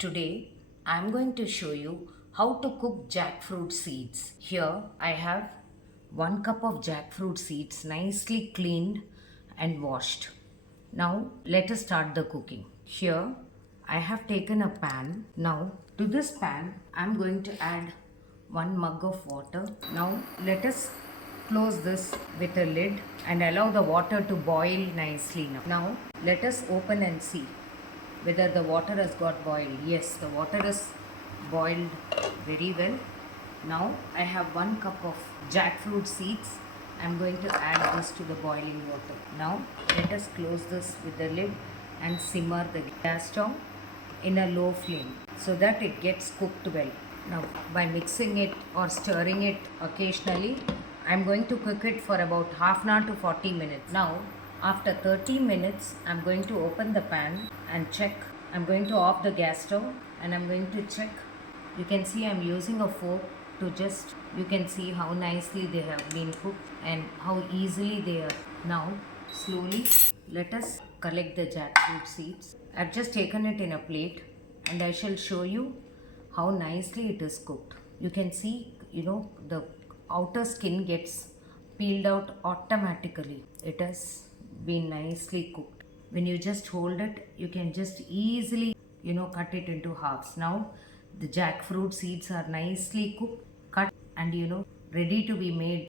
Today I'm going to show you how to cook jackfruit seeds. Here I have 1 cup of jackfruit seeds nicely cleaned and washed. Now let us start the cooking. Here I have taken a pan. Now to this pan I'm going to add 1 mug of water. Now let us close this with a lid and allow the water to boil nicely. Now let us open and see whether the water has got boiled. Yes, the water is boiled very well. Now I have 1 cup of jackfruit seeds. I'm going to add this to the boiling water. Now let us close this with the lid and simmer the gas stove in a low flame so that it gets cooked well. Now by mixing it or stirring it occasionally, I'm going to cook it for about half an hour to 40 minutes. Now after 30 minutes, I'm going to open the pan and check. I'm going to off the gas stove and I'm going to check. You can see I'm using a fork to you can see how nicely they have been cooked and how easily they are. Now slowly let us collect the jackfruit seeds. I've just taken it in a plate and I shall show you how nicely it is cooked. You can see, the outer skin gets peeled out automatically. It has been nicely cooked. When you just hold it, you can just easily, cut it into halves. Now the jackfruit seeds are nicely cooked, cut and ready to be made.